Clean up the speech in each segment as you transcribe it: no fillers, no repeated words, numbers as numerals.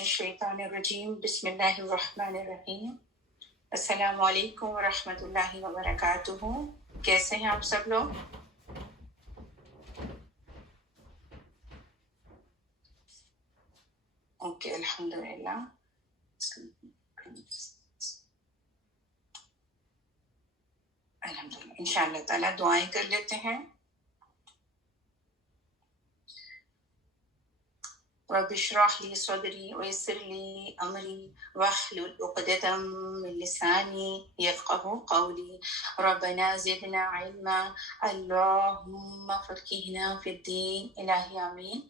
الشیطان الرجیم بسم اللہ الرحمن الرحیم السلام علیکم ورحمۃ اللہ وبرکاتہ. کیسے ہیں آپ سب لوگ؟ اوکے الحمدللہ. الحمدللہ انشاءاللہ تعالیٰ دعائیں کر لیتے ہیں. رب اشرح لي صدري ويسر لي أمري واحلل عقدة من لساني يفقهوا قولي. ربنا زدنا علما اللهم فقهنا في الدين. الہی آمین.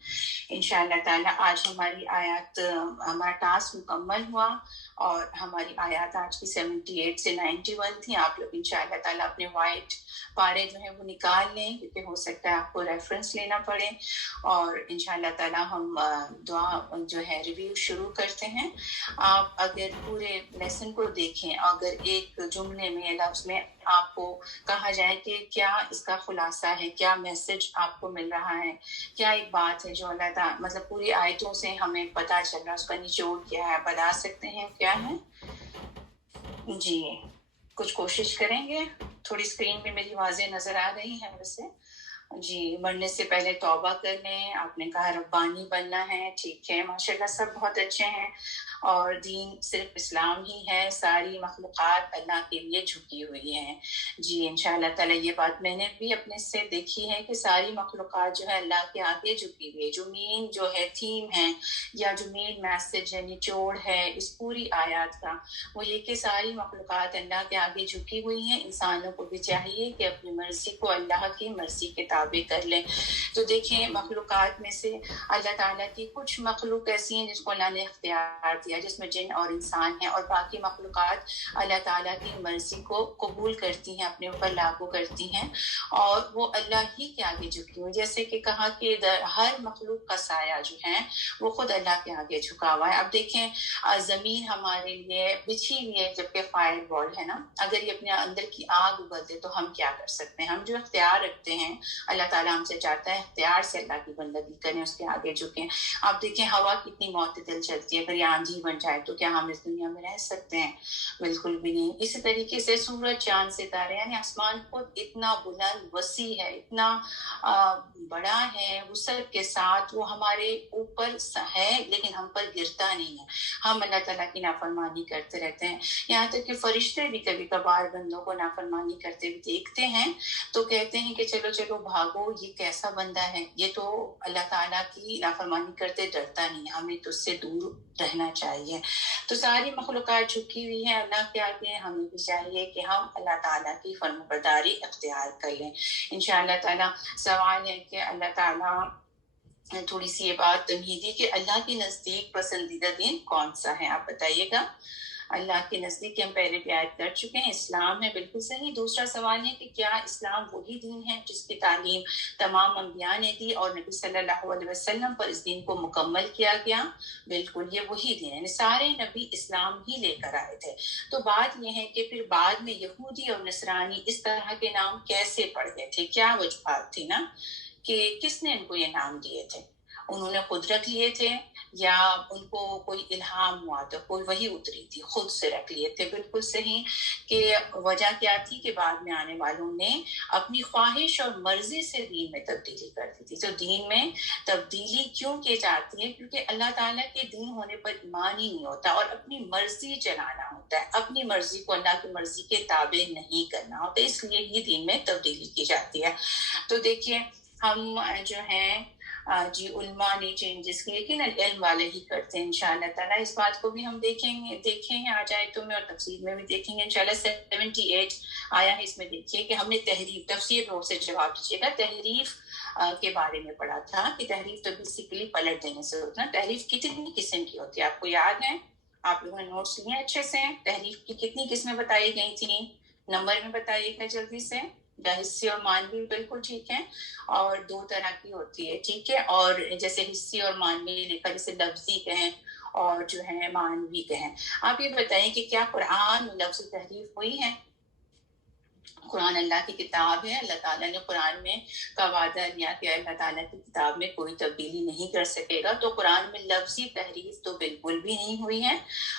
انشاءاللہ تعالیٰ آج ہماری آیات ہمارا ٹاسک مکمل ہوا اور ہماری آیات آج کی 78 سے 91 تھی. آپ لوگ انشاءاللہ تعالیٰ اپنے وائٹ پارے جو ہیں وہ نکال لیں کیونکہ ہو سکتا ہے آپ کو ریفرنس لینا پڑے. اور انشاءاللہ تعالیٰ ہم دعا جو ہے ریویو شروع کرتے ہیں. آپ اگر پورے لیسن کو دیکھیں، اگر ایک جملے میں لفظ میں آپ کو کہا جائے کہ کیا اس کا خلاصہ ہے، کیا میسج آپ کو مل رہا ہے، کیا ایک بات ہے جو اللہ تعالیٰ مطلب پوری آیتوں سے ہمیں پتہ چل رہا ہے، اس کا نچوڑ کیا ہے، بتا سکتے ہیں کیا ہے؟ جی کچھ کوشش کریں گے. تھوڑی اسکرین پہ میری واضح نظر آ رہی ہے ویسے. جی مرنے سے پہلے توبہ کر لیں. آپ نے کہا ربانی بننا ہے، ٹھیک ہے، ماشاءاللہ سب بہت اچھے ہیں. اور دین صرف اسلام ہی ہے، ساری مخلوقات اللہ کے لیے جھکی ہوئی ہیں. جی انشاءاللہ تعالیٰ یہ بات میں نے بھی اپنے سے دیکھی ہے کہ ساری مخلوقات جو ہے اللہ کے آگے جھکی ہوئی ہے. جو مین جو ہے تھیم ہے یا جو مین میسج ہے، نچوڑ ہے اس پوری آیات کا، وہ یہ کہ ساری مخلوقات اللہ کے آگے جھکی ہوئی ہیں. انسانوں کو بھی چاہیے کہ اپنی مرضی کو اللہ کی مرضی کے تابع کر لیں. تو دیکھیں مخلوقات میں سے اللہ تعالیٰ کی کچھ مخلوق ایسی ہیں جس کو اللہ نے اختیار دیا، جس میں جن اور انسان ہیں، اور باقی مخلوقات اللہ تعالیٰ کی مرضی کو قبول کرتی ہیں، اپنے اوپر لاگو کرتی ہیں اور وہ اللہ ہی کے آگے جھکی ہوئی. جیسے کہ کہا کہ ہر مخلوق کا سایہ جو ہے وہ خود اللہ کے آگے جھکا ہوا ہے. اب دیکھیں زمین ہمارے لیے بچھی ہوئی ہے جبکہ فائر وال ہے نا. اگر یہ اپنے اندر کی آگ اگل دے تو ہم کیا کر سکتے ہیں؟ ہم جو اختیار رکھتے ہیں اللہ تعالیٰ ہم سے چاہتا ہے اختیار سے اللہ کی بندگی کریں، اس کے آگے جھکیں. آپ دیکھیں ہوا کتنی معتدل چلتی ہے، اگر یہ آندھی بن جائے تو کیا ہم اس دنیا میں رہ سکتے ہیں؟ بالکل بھی نہیں. اسی طریقے سے سورج چاند ستارے یعنی آسمان خود اتنا بلند وسیع ہے، اتنا بڑا ہے، وسعت کے ساتھ وہ ہمارے اوپر ہے لیکن ہم پر گرتا نہیں ہے. ہم اللہ تعالیٰ کی نافرمانی کرتے رہتے ہیں. یہاں تک کہ فرشتے بھی کبھی کبھار بندوں کو نافرمانی کرتے ہوئے دیکھتے ہیں تو کہتے ہیں کہ چلو چلو بھاگو، یہ کیسا بندہ ہے، یہ تو اللہ تعالیٰ کی نافرمانی کرتے ڈرتا نہیں، ہمیں تو اس سے دور رہنا چاہیے. تو ساری مخلوقات جھکی ہوئی ہیں اللہ کے آگے. ہمیں بھی چاہیے کہ ہم اللہ تعالیٰ کی فرمانبرداری اختیار کر لیں. انشاءاللہ تعالیٰ سوال ہے کہ اللہ تعالیٰ تھوڑی سی یہ بات تمہیدی کہ اللہ کے نزدیک پسندیدہ دین کون سا ہے، آپ بتائیے گا. اللہ کے نزدیک ہم پہلے بھی عائد کر چکے ہیں اسلام ہے، بالکل صحیح. دوسرا سوال ہے کہ کیا اسلام وہی دین ہے جس کی تعلیم تمام انبیاء نے دی اور نبی صلی اللہ علیہ وسلم پر اس دین کو مکمل کیا گیا؟ بالکل یہ وہی دین ہے، سارے نبی اسلام ہی لے کر آئے تھے. تو بات یہ ہے کہ پھر بعد میں یہودی اور نصرانی اس طرح کے نام کیسے پڑ گئے تھے؟ کیا وجوہات تھی نا کہ کس نے ان کو یہ نام دیے تھے؟ انہوں نے خود رکھ لیے تھے یا ان کو کوئی الہام ہوا تو کوئی وہی اتری تھی خود سے رکھ لیے تھے؟ بالکل صحیح. کہ وجہ کیا تھی کہ بعد میں آنے والوں نے اپنی خواہش اور مرضی سے دین میں تبدیلی کر دی تھی. تو دین میں تبدیلی کیوں کی جاتی ہے؟ کیونکہ اللہ تعالیٰ کے دین ہونے پر ایمان ہی نہیں ہوتا اور اپنی مرضی چلانا ہوتا ہے، اپنی مرضی کو اللہ کی مرضی کے تابع نہیں کرنا ہوتا، اس لیے ہی دین میں تبدیلی کی جاتی ہے. تو دیکھیے ہم جو ہیں جی علماء نے چینجز کی لیکن علم والے ہی کرتے ہیں. انشاءاللہ تعالیٰ اس بات کو بھی ہم دیکھیں ہیں آج آیتوں میں اور تفسیر میں بھی دیکھیں گے. انشاءاللہ 78 آیا ہے، اس میں دیکھیے کہ ہم نے تحریف، تفسیر نوٹ سے جواب دیجیے گا، تحریف کے بارے میں پڑھا تھا کہ تحریف تو بیسیکلی پلٹ دینے سے ہوتا ہے. تحریف کتنی قسم کی ہوتی ہے آپ کو یاد ہے؟ آپ لوگوں نے نوٹس لیے اچھے سے؟ تحریف کی کتنی قسمیں بتائی گئی تھیں؟ نمبر میں بتائیے گا جلدی سے. حصی اور مانوی، بالکل ٹھیک ہے. اور دو طرح کی ہوتی ہے، ٹھیک ہے. اور جیسے حصی اور مانوی لکھا، جیسے لفظی کہیں اور جو ہے مانوی کہیں. آپ یہ بتائیں کہ کیا قرآن میں لفظ تحریف ہوئی ہے؟ قرآن اللہ کی کتاب ہے. اللہ تعالیٰ نے قرآن میں کا وعدہ لیا کہ اللہ تعالیٰ کی کتاب میں کوئی تبدیلی نہیں کر سکے گا. تو قرآن میں لفظی تحریف تو بالکل بھی نہیں ہوئی ہے.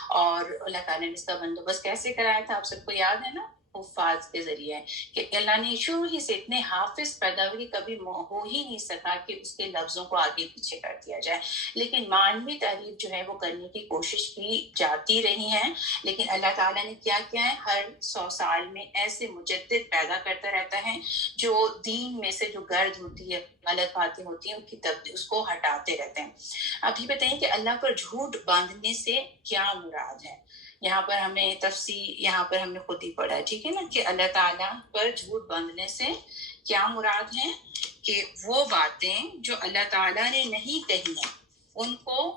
اور اللہ تعالیٰ نے اس کا بندوبست کیسے کرایا تھا آپ سب کو یاد ہے نا, حفاظ کے ذریعے, کہ اللہ نے شروع ہی سے اتنے حافظ پیدا ہوئے کبھی ہو ہی نہیں سکا کہ اس کے لفظوں کو آگے پیچھے کر دیا جائے. لیکن مانوی تعریف جو ہے وہ کرنے کی کوشش کی جاتی رہی ہے. لیکن اللہ تعالیٰ نے کیا کیا ہے, ہر 100 سال میں ایسے مجدد پیدا کرتا رہتا ہے جو دین میں سے جو گرد ہوتی ہے, غلط باتیں ہوتی ہیں, اس کو ہٹاتے رہتے ہیں. اب یہ بتائیں کہ اللہ پر جھوٹ باندھنے سے کیا مراد ہے. یہاں پر ہمیں تفسیر یہاں پر ہم نے خود ہی پڑھا, ٹھیک ہے نا, کہ اللہ تعالیٰ پر جھوٹ باندھنے سے کیا مراد ہے کہ وہ باتیں جو اللہ تعالیٰ نے نہیں کہی ہیں ان کو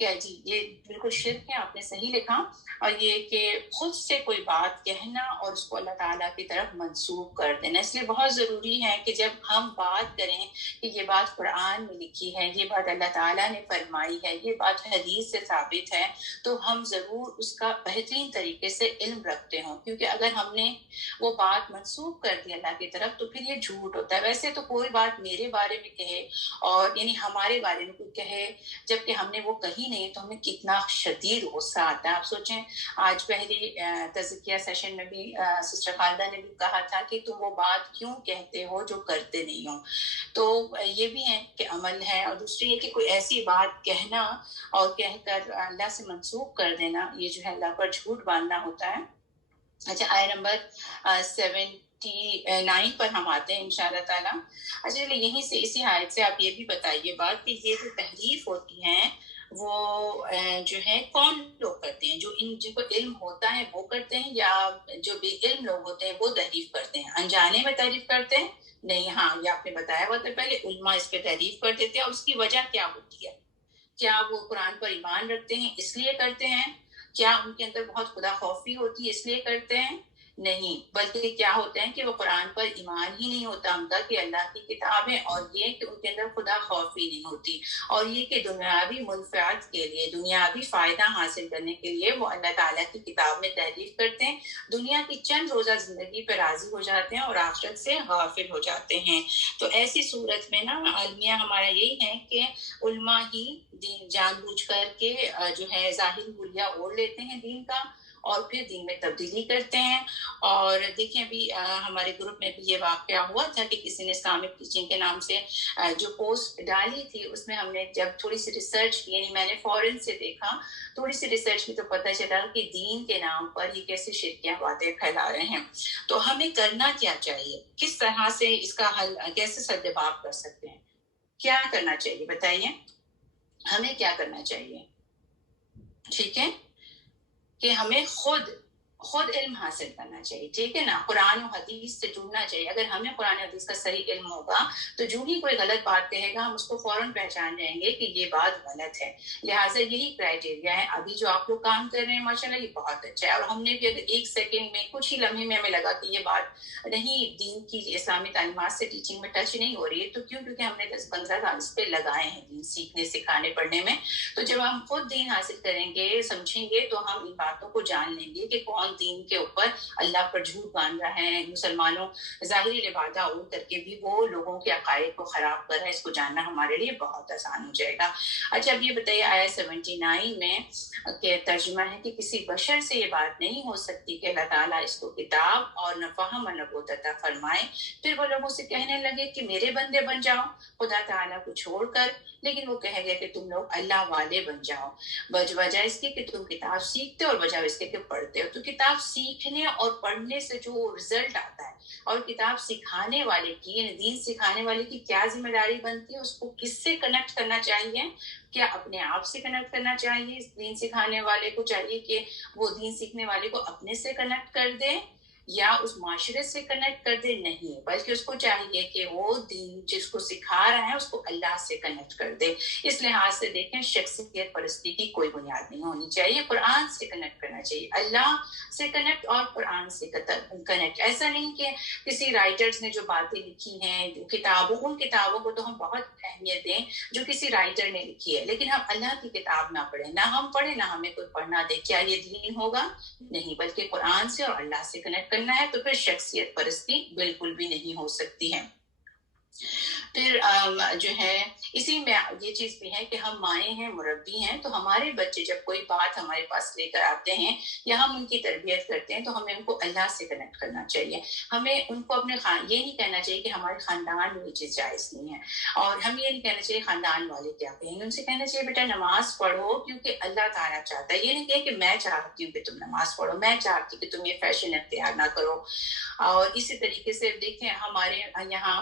کیا, جی یہ بالکل شرک ہے, آپ نے صحیح لکھا. اور یہ کہ خود سے کوئی بات کہنا اور اس کو اللہ تعالیٰ کی طرف منسوب کر دینا. اس لیے بہت ضروری ہے کہ جب ہم بات کریں کہ یہ بات قرآن میں لکھی ہے, یہ بات اللہ تعالیٰ نے فرمائی ہے, یہ بات حدیث سے ثابت ہے, تو ہم ضرور اس کا بہترین طریقے سے علم رکھتے ہوں. کیونکہ اگر ہم نے وہ بات منسوب کر دی اللہ کی طرف تو پھر یہ جھوٹ ہوتا ہے. ویسے تو کوئی بات میرے بارے میں کہے اور یعنی ہمارے بارے میں کوئی کہے جبکہ ہم نے وہ کہی نہیں تو ہمیں کتنا شدید غصہ آتا ہے. آپ سوچیں, آج پہلی تزکیہ سیشن میں بھی سسٹر خالدہ نے بھی کہا تھا کہ تم وہ بات کیوں کہتے ہو جو کرتے نہیں ہو. تو یہ بھی ہے کہ عمل ہے. اور دوسری یہ کہ کوئی ایسی بات کہنا اور کہہ کر اللہ سے منسوب کر دینا, یہ جو ہے اللہ پر جھوٹ باندھنا ہوتا ہے. اچھا, آیت نمبر 79 پر ہم آتے ہیں انشاءاللہ تعالیٰ. اچھا یہیں سے اسی آیت سے آپ یہ بھی بتائیے بات کہ یہ جو تحریف ہوتی ہیں وہ جو ہے کون لوگ کرتے ہیں, جو جن کو علم ہوتا ہے وہ کرتے ہیں, یا جو بے علم لوگ ہوتے ہیں وہ تحریف کرتے ہیں, انجانے میں تحریف کرتے ہیں؟ نہیں, ہاں یہ آپ نے بتایا ہوا تھا پہلے, علماء اس پہ تحریف کر دیتے ہیں. اور اس کی وجہ کیا ہوتی ہے؟ کیا وہ قرآن پر ایمان رکھتے ہیں اس لیے کرتے ہیں؟ کیا ان کے اندر بہت خدا خوفی ہوتی ہے اس لیے کرتے ہیں؟ نہیں, بلکہ کیا ہوتے ہیں کہ وہ قرآن پر ایمان ہی نہیں ہوتا ان کا کہ اللہ کی کتاب ہے, اور یہ کہ ان کے اندر خدا خوفی نہیں ہوتی, اور یہ کہ دنیاوی منفعت کے لیے, دنیاوی فائدہ حاصل کرنے کے لیے وہ اللہ تعالیٰ کی کتاب میں تحریف کرتے ہیں. دنیا کی چند روزہ زندگی پہ راضی ہو جاتے ہیں اور آخرت سے غافل ہو جاتے ہیں. تو ایسی صورت میں نا عالمیہ ہمارا یہی ہے کہ علماء ہی دین جان بوجھ کر کے جو ہے ظاہر حلیہ اوڑھ لیتے ہیں دین کا, اور پھر دین میں تبدیلی کرتے ہیں. اور دیکھیں ابھی ہمارے گروپ میں بھی یہ واقعہ ہوا تھا کہ کسی نے اسلامک ٹیچنگ کے نام سے جو پوسٹ ڈالی تھی, اس میں ہم نے جب تھوڑی سی ریسرچ کی, یعنی میں نے فورن سے دیکھا, تھوڑی سی ریسرچ کی تو پتہ چلا کہ دین کے نام پر یہ کیسے شرکیاں باتیں پھیلا رہے ہیں. تو ہمیں کرنا کیا چاہیے, کس طرح سے اس کا حل کیسے سدباب کر سکتے ہیں, کیا کرنا چاہیے بتائیے, ہمیں کیا کرنا چاہیے؟ ٹھیک ہے کہ ہمیں خود علم حاصل کرنا چاہیے, ٹھیک ہے نا, قرآن و حدیث سے جڑنا چاہیے. اگر ہمیں قرآن و حدیث کا صحیح علم ہوگا تو جو ہی کوئی غلط بات کہے گا ہم اس کو فوراً پہچان جائیں گے کہ یہ بات غلط ہے. لہٰذا یہی کرائٹیریا ہے. ابھی جو آپ لوگ کام کر رہے ہیں ماشاءاللہ یہ بہت اچھا ہے, اور ہم نے بھی اگر ایک سیکنڈ میں کچھ ہی لمحے میں ہمیں لگا کہ یہ بات نہیں دین کی اسلامی تعلیمات سے ٹیچنگ میں ٹچ نہیں ہو رہی ہے, تو کیونکہ ہم نے 10-15 سال اس پہ لگائے ہیں دین سیکھنے سکھانے پڑھنے میں. تو جب ہم خود دین حاصل کریں گے سمجھیں گے تو ہم ان باتوں کو جان لیں گے کہ کون دین کے اوپر اللہ پر جھوٹ باندھ رہا ہے. مسلمانوں ظاہری لبادہ اوڑھ کر کے بھی وہ لوگوں کے عقائد کو خراب کر رہا ہے, اس کو جاننا ہمارے لیے بہت آسان ہو جائے گا. اچھا اب یہ بتائیے آیت 79 میں کہ ترجمہ ہے کہ کسی بشر سے یہ بات نہیں ہو سکتی کہ اللہ تعالیٰ اس کو کتاب اور نہ فہم اور نبوت عطا فرمائے. پھر وہ لوگوں سے کہنے لگے کہ میرے بندے بن جاؤ خدا تعالیٰ کو چھوڑ کر, لیکن وہ کہہ گئے کہ تم لوگ اللہ والے بن جاؤ. وجہ اس کی کہ تم کتاب سیکھتے اور وجہ اس کے کہ پڑھتے ہو. تو کتاب سیکھنے اور پڑھنے سے جو رزلٹ آتا ہے, اور کتاب سکھانے والے کی یعنی دین سکھانے والے کی کیا ذمہ داری بنتی ہے, اس کو کس سے کنیکٹ کرنا چاہیے, کیا اپنے آپ سے کنیکٹ کرنا چاہیے. دین سکھانے والے کو چاہیے کہ وہ دین سیکھنے والے کو اپنے سے کنیکٹ کر دے یا اس معاشرے سے کنیکٹ کر دے, نہیں, بلکہ اس کو چاہیے کہ وہ دین جس کو سکھا رہا ہے اس کو اللہ سے کنیکٹ کر دے. اس لحاظ سے دیکھیں شخصیت پرستی کی کوئی بنیاد نہیں ہونی چاہیے, قرآن سے کنیکٹ کرنا چاہیے, اللہ سے کنیکٹ اور قرآن سے کنیکٹ. ایسا نہیں کہ کسی رائٹرز نے جو باتیں لکھی ہیں کتابوں, ان کتابوں کو تو ہم بہت اہمیت دیں جو کسی رائٹر نے لکھی ہے, لیکن ہم اللہ کی کتاب نہ پڑھیں, نہ ہم پڑھیں نہ ہمیں کوئی پڑھنا دے. کیا یہ دین ہوگا؟ نہیں, بلکہ قرآن سے اور اللہ سے کنیکٹ کرنا ہے تو پھر شخصیت پرستی بالکل بھی نہیں ہو سکتی ہے۔ پھر جو ہے اسی میں یہ چیز بھی ہے کہ ہم مائیں ہیں، مربی ہیں، تو ہمارے بچے جب کوئی بات ہمارے پاس لے کر آتے ہیں یا ہم ان کی تربیت کرتے ہیں تو ہمیں ان کو اللہ سے کنیکٹ کرنا چاہیے۔ ہمیں ان کو اپنے یہ نہیں کہنا چاہیے کہ ہمارے خاندان میں یہ چیز جائز نہیں ہے، اور ہم یہ نہیں کہنا چاہیے خاندان والے کیا کہیں گے۔ ان سے کہنا چاہیے بیٹا نماز پڑھو کیونکہ اللہ تعالیٰ چاہتا ہے، یہ نہیں کہے کہ میں چاہتی ہوں کہ تم نماز پڑھو، میں چاہتی ہوں کہ تم یہ فیشن اختیار نہ کرو۔ اور اسی طریقے سے دیکھیں ہمارے یہاں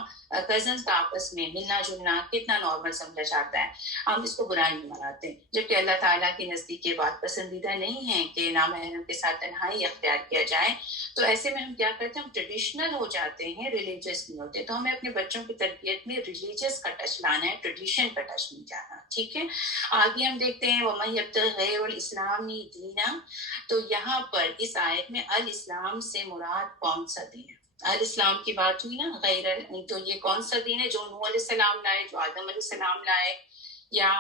کزنس کا آپس میں ملنا جلنا کتنا نارمل سمجھا جاتا ہے، ہم اس کو برا نہیں مناتے، جبکہ اللہ تعالیٰ کے نزدیک یہ بات پسندیدہ نہیں ہے کہ نامحرم کے ساتھ تنہائی اختیار کیا جائے۔ تو ایسے میں ہم کیا کرتے ہیں، ہم ٹریڈیشنل ہو جاتے ہیں، ریلیجیس نہیں ہوتے۔ تو ہمیں اپنے بچوں کی تربیت میں ریلیجیس کا ٹچ لانا ہے، ٹریڈیشن کا ٹچ نہیں جانا، ٹھیک ہے۔ آگے ہم دیکھتے ہیں وَمَن يَبْتَغِ غَيْرَ الْإِسْلَامِ دِينًا، تو یہاں پر اس آیت میں الاسلام سے مراد کون سا دین ہے؟ الاسلام کی بات ہوئی نا، غیر تو یہ کون سا دین ہے؟ جو نوح علیہ السلام لائے، جو آدم علیہ السلام لائے، یا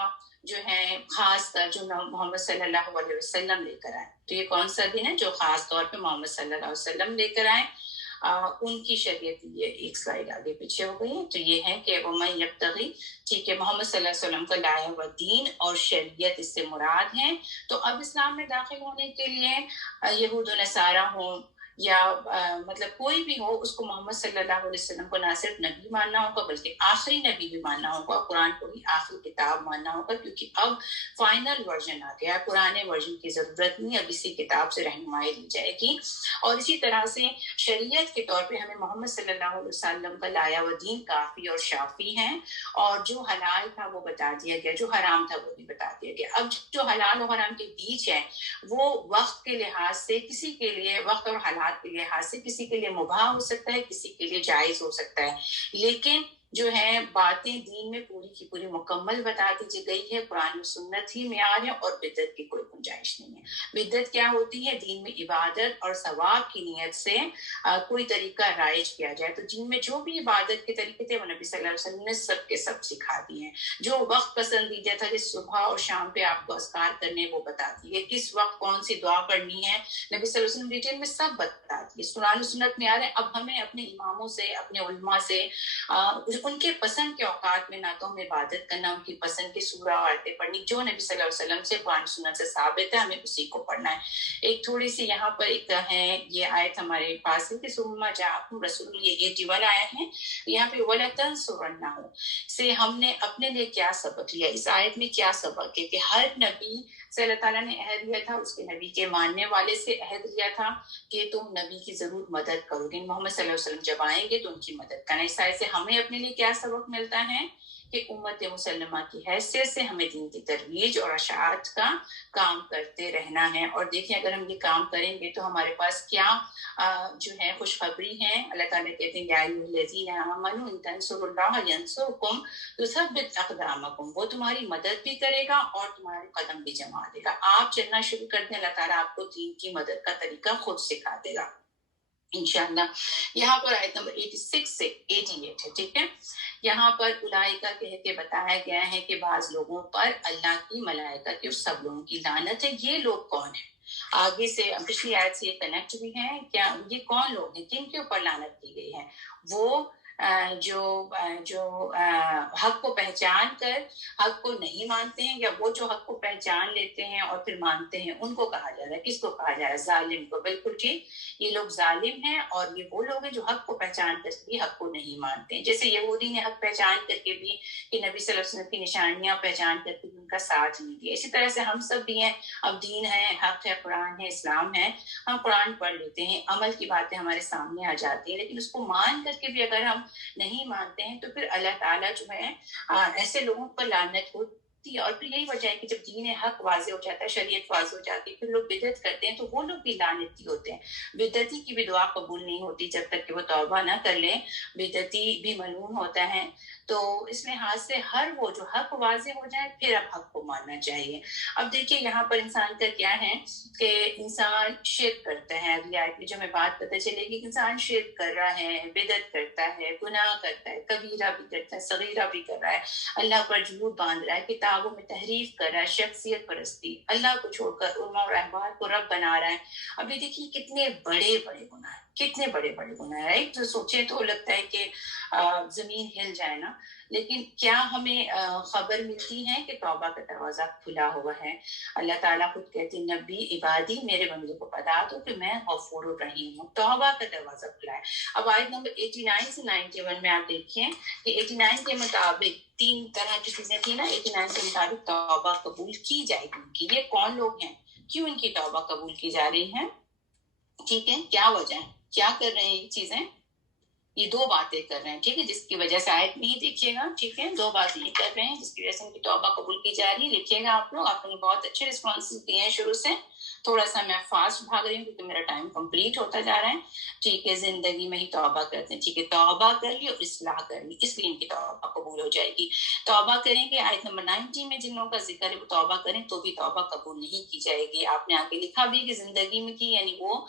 جو ہے خاص کر جو محمد صلی اللہ علیہ وسلم لے کر آئے؟ تو یہ کون سا دین ہے جو خاص طور پہ محمد صلی اللہ علیہ وسلم لے کر آئے؟ ان کی شریعت، یہ ایک سلائیڈ آگے پیچھے ہو گئی ہے، تو یہ ہے کہ وَمَن يَبْتَغِي، ٹھیک ہے، محمد صلی اللہ علیہ وسلم کا لایا ہوا دین اور شریعت اس سے مراد ہے۔ تو اب اسلام میں داخل ہونے کے لیے یہود و نصارہ ہوں یا مطلب کوئی بھی ہو، اس کو محمد صلی اللہ علیہ وسلم کو نہ صرف نبی ماننا ہوگا بلکہ آخری نبی بھی ماننا ہوگا، قرآن کو بھی آخری کتاب ماننا ہوگا، کیونکہ اب فائنل ورژن آ گیا، پرانے ورژن کی ضرورت نہیں، اب اسی کتاب سے رہنمائی لی جائے گی۔ اور اسی طرح سے شریعت کے طور پہ ہمیں محمد صلی اللہ علیہ وسلم کا لایا ہوا دین کافی اور شافی ہے، اور جو حلال تھا وہ بتا دیا گیا، جو حرام تھا وہ بھی بتا دیا گیا۔ اب جو حلال اور حرام کے بیچ ہے وہ وقت کے لحاظ سے کسی کے لیے، وقت اور حالات کے لحاظ سے کسی کے لیے مباح ہو سکتا ہے، کسی کے لیے جائز ہو سکتا ہے، لیکن جو ہے باتیں دین میں پوری کی پوری مکمل بتا دی گئی ہے، قرآن و سنت ہی معیار ہے، اور بدعت کی کوئی گنجائش نہیں ہے۔ بدعت کیا ہوتی ہے؟ دین میں عبادت اور ثواب کی نیت سے کوئی طریقہ رائج کیا جائے۔ تو دین میں جو بھی عبادت کے طریقے تھے وہ نبی صلی اللہ علیہ وسلم نے سب کے سب سکھا دیے ہیں۔ جو وقت پسندیدہ تھا، جس صبح اور شام پہ آپ کو اذکار کرنے وہ بتا دیے، کس وقت کون سی دعا پڑھنی ہے نبی صلی اللہ علیہ وسلم ڈیٹیل میں سب بتا دیے، قرآن و سنت میں آ رہے ہیں۔ اب ہمیں اپنے اماموں سے، اپنے علماء سے ان کے پسند کے اوقات میں نعتوں میں عبادت کرنا، ان کی پسند کی سورہ اور آیتیں پڑھنی، جو نبی صلی اللہ علیہ وسلم سے قرآن و سنت سے ثابت ہے، ہمیں اسی کو پڑھنا ہے۔ ایک تھوڑی سی یہاں پر ایک ہے، یہ آیت ہمارے پاس ہے کہ ثم جاءکم رسول، یہ 81 آیا ہے، یہاں پہ وَلَتَنْصُرَنَّهُ سے ہم نے اپنے لیے کیا سبق لیا، اس آیت میں کیا سبق ہے کہ ہر نبی سے اللہ تعالیٰ نے عہد لیا تھا، اس کے نبی کے ماننے والے سے عہد لیا تھا کہ تم نبی کی ضرور مدد کرو گے، محمد صلی اللہ علیہ وسلم جب آئیں گے تو ان کی مدد کرنا۔ اس آیت سے ہمیں اپنے لیے کیا سبق ملتا ہے کہ امت مسلمہ کی حیثیت سے ہمیں دین کی ترویج اور اشاعت کا کام کرتے رہنا ہے۔ اور دیکھیں اگر ہم یہ کام کریں گے تو ہمارے پاس کیا جو ہے خوشخبری ہے۔ اللہ تعالیٰ کہتے ہیں یا ایھا الذین آمنوا ان تنصروا اللہ ینصرکم یثبت اقدامکم، وہ تمہاری مدد بھی کرے گا اور تمہارے قدم بھی جما دے گا۔ آپ چلنا شروع کر دیں، اللہ تعالیٰ آپ کو دین کی مدد کا طریقہ خود سکھا دے گا انشاءاللہ۔ یہاں پر آیت نمبر 86 سے 88 ہے، ٹھیک ہے۔ یہاں پر اولئکہ کہہ کے بتایا گیا ہے کہ بعض لوگوں پر اللہ کی، ملائکہ کی اور سب لوگوں کی لعنت ہے۔ یہ لوگ کون ہیں؟ آگے سے پچھلی آیت سے یہ کنیکٹ بھی ہے، کیا یہ کون لوگ ہیں جن کے اوپر لعنت کی گئی ہے؟ وہ جو حق کو پہچان کر حق کو نہیں مانتے ہیں، یا وہ جو حق کو پہچان لیتے ہیں اور پھر مانتے ہیں، ان کو کہا جا رہا ہے۔ کس کو کہا جا رہا ہے؟ ظالم کو، بالکل ٹھیک۔ یہ لوگ ظالم ہیں، اور یہ وہ لوگ ہیں جو حق کو پہچان کر بھی حق کو نہیں مانتے ہیں۔ جیسے یہودی نے حق پہچان کر کے بھی کہ نبی صلی اللہ علیہ وسلم کی نشانیاں پہچان کر کے ان کا ساتھ نہیں دیا، اسی طرح سے ہم سب بھی ہیں۔ اب دین ہے، حق ہے، قرآن ہے، اسلام ہے، ہم قرآن پڑھ لیتے ہیں، عمل کی باتیں ہمارے سامنے آ جاتی ہیں، لیکن اس کو مان کر کے بھی اگر ہم نہیں مانتے ہیں تو پھر اللہ تعالیٰ جو ہے ایسے لوگوں پر لعنت ہوتی ہے۔ اور پھر یہی وجہ ہے کہ جب دین حق واضح ہو جاتا ہے، شریعت واضح ہو جاتی ہے، پھر لوگ بدعت کرتے ہیں تو وہ لوگ بھی لعنتی ہوتے ہیں۔ بدعتی کی بھی دعا قبول نہیں ہوتی جب تک کہ وہ توبہ نہ کر لے، بدعتی بھی ملعون ہوتا ہے۔ تو اس لحاظ سے ہر وہ جو حق واضح ہو جائے پھر اب حق کو ماننا چاہیے۔ اب دیکھیے یہاں پر انسان کا کیا ہے کہ انسان شرک کرتا ہے۔ اگلی آیت میں جو ہمیں بات پتہ چلے گی کہ انسان شرک کر رہا ہے، بدعت کرتا ہے، گناہ کرتا ہے، کبیرہ بھی کرتا ہے، صغیرہ بھی کر رہا ہے، اللہ پر جھوٹ باندھ رہا ہے، کتاب کتابوں میں تحریف کر رہا ہے، شخصیت پرستی، اللہ کو چھوڑ کر علماء اور احبار کو رب بنا رہا ہے. ابھی دیکھیے کتنے بڑے بڑے گناہ ہیں، کتنے بڑے بڑے گناہ ہیں، رائٹ؟ تو سوچیں تو لگتا ہے کہ زمین ہل جائے نا. لیکن کیا ہمیں خبر ملتی ہے کہ توبہ کا دروازہ کھلا ہوا ہے؟ اللہ تعالیٰ خود کہتے ہیں نبی عبادی میرے بندوں کو بتا دو کہ میں غفور الرحیم ہوں. توبہ کا دروازہ کھلا ہے. اب آیت نمبر 89 سے 91 میں آپ دیکھیں کہ 89 کے مطابق 3 طرح کی چیزیں تھیں نا. 89 کے مطابق توبہ قبول کی جائے گی. یہ کون لوگ ہیں؟ کیوں ان کی توبہ قبول کی جا رہی ہے؟ ٹھیک ہے، کیا وجہ ہے؟ کیا کر رہے ہیں یہ چیزیں؟ یہ 2 باتیں کر رہے ہیں، ٹھیک ہے، جس کی وجہ سے آیت میں ہی دیکھیے گا. ٹھیک ہے، 2 باتیں یہ کر رہے ہیں جس کی وجہ سے ان کی توبہ قبول کی جا رہی ہے. لکھیے گا آپ لوگ. آپ نے بہت اچھے رسپانسز دیے ہیں شروع سے. تھوڑا سا میں فاسٹ بھاگ رہی ہوں کیونکہ میرا ٹائم کمپلیٹ ہوتا جا رہا ہے. ٹھیک ہے، زندگی میں ہی توبہ کرتے ہیں. ٹھیک ہے، توبہ کر لی اور اصلاح کر لی، اس لیے ان کی توبہ قبول ہو جائے گی. توبہ کریں گے، آیت نمبر 90 میں جن لوگوں کا ذکر ہے وہ توبہ کریں تو بھی توبہ قبول نہیں کی جائے گی. آپ نے آگے لکھا بھی کہ زندگی میں کی، یعنی وہ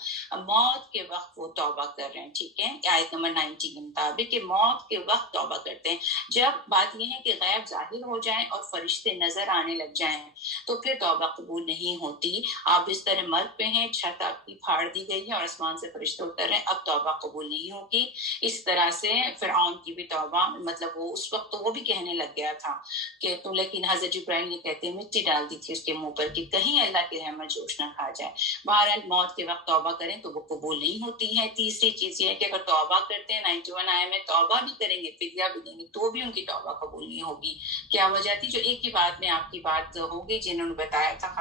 موت کے وقت وہ توبہ کر رہے ہیں. ٹھیک ہے، آیت نمبر 90 کے مطابق کہ موت کے وقت توبہ کرتے ہیں. جب بات یہ ہے کہ غیب ظاہر ہو جائیں اور فرشتے نظر آنے لگ جائیں تو پھر توبہ قبول نہیں ہوتی. آپ اس طرح مرد پہ ہیں، چھت آپ کی پھاڑ دی گئی ہے اور آسمان سے فرشتے اتر رہے ہیں، اب توبہ قبول نہیں ہوگی. اس طرح سے فرعون کی بھی توبہ، مطلب وہ اس وقت تو وہ بھی کہنے لگ گیا تھا کہ تو، لیکن حضرت جبرائیل نے کہتے ہیں مٹی ڈال دی تھی اس کے منہ پر کہ کہیں اللہ کی رحمت جوش نہ کھا جائے. بہرحال موت کے وقت توبہ کریں تو وہ قبول نہیں ہوتی ہے. تیسری چیز یہ ہے کہ اگر توبہ کرتے ہیں 91 آئے میں توبہ بھی کریں گے، فدیہ بھی دیں گے تو بھی ان کی توبہ قبول نہیں ہوگی. کیا وجہ تھی؟ جو ایک ہی بات میں آپ کی بات ہوگی جنہوں نے بتایا تھا،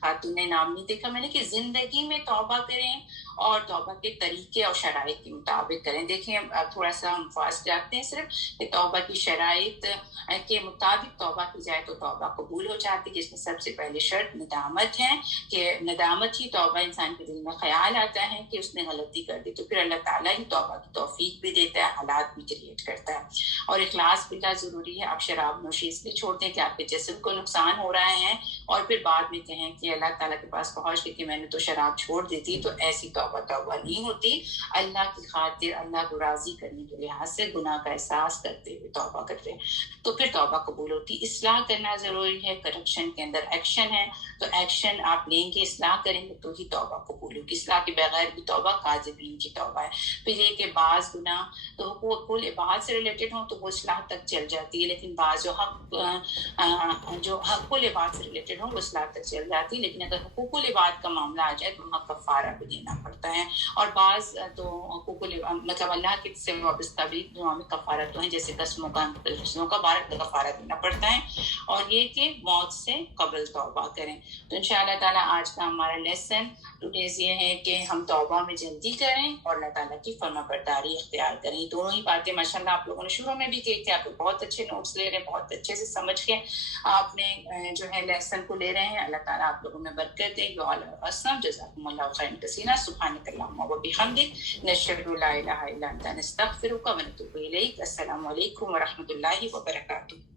خاتون نے نام نہیں دیکھا میں نے، کہ زندگی میں توبہ کریں اور توبہ کے طریقے اور شرائط کے مطابق کریں. دیکھیں تھوڑا سا ہم فاسٹ جاتے ہیں، صرف کہ توبہ کی شرائط کے مطابق توبہ کی جائے تو توبہ قبول ہو جاتی ہے، جس میں سب سے پہلے شرط ندامت ہے کہ ندامت ہی توبہ. انسان کے دل میں خیال آتا ہے کہ اس نے غلطی کر دی تو پھر اللہ تعالیٰ ہی توبہ کی توفیق بھی دیتا ہے، حالات بھی کریٹ کرتا ہے. اور اخلاص بھی بہت ضروری ہے. آپ شراب نوشی اس لیے چھوڑ دیں کہ آپ کے جسم کو نقصان ہو رہا ہے اور پھر بعد میں کہیں کہ اللہ تعالیٰ کے پاس پہنچ کے کہ میں نے تو شراب چھوڑ دی تھی، تو ایسی توبہ نہیں ہوتی. اللہ کی خاطر اللہ کو راضی کرنے کے لحاظ سے گناہ کا احساس کرتے ہوئے توبہ کرتے ہیں تو پھر توبہ قبول ہوتی. اصلاح کرنا ضروری ہے. کرپشن کے اندر ایکشن ہے تو ایکشن آپ لیں گے، اصلاح کریں گے تو ہی توبہ قبول ہوگی. اصلاح کے بغیر بھی توبہ کاذبین کی توبہ ہے. پھر یہ کہ بعض گناہ تو حقوق العباد سے ریلیٹڈ ہوں تو وہ اصلاح تک چل جاتی ہے، لیکن بعض جو حق العباد سے ریلیٹڈ ہوں وہ اصلاح تک چل جاتی ہے، لیکن اگر حقوق العباد کا معاملہ آ جائے تو وہاں کفارہ بھی دینا پڑتا ہے. اور بعض تو حقوق مطلب اللہ کے سے وابستہ بھی دعا میں کفارت ہیں، جیسے قسموں کا بارک کا کفارہ دینا پڑتا ہے. اور یہ کہ موت سے قبل توبہ کریں. تو انشاءاللہ تعالیٰ آج کا ہمارا لیسن ٹوڈیز یہ ہے کہ ہم توبہ میں جلدی کریں اور اللہ تعالیٰ کی فرما برداری اختیار کریں. دونوں ہی باتیں ماشاءاللہ آپ لوگوں نے شروع میں بھی کی تھی. آپ بہت اچھے نوٹس لے رہے ہیں، بہت اچھے سے سمجھ کے آپ نے جو ہے لیسن کو لے رہے ہیں. اللہ تعالیٰ آپ لوگوں میں برکت دے. جزاکم اللہ خیرا کثیرا. سبحانک اللہم و بحمدک، نشہد لا الہ الا انت، نستغفرک و نتوب الیک. السلام علیکم و رحمۃ اللہ وبرکاتہ.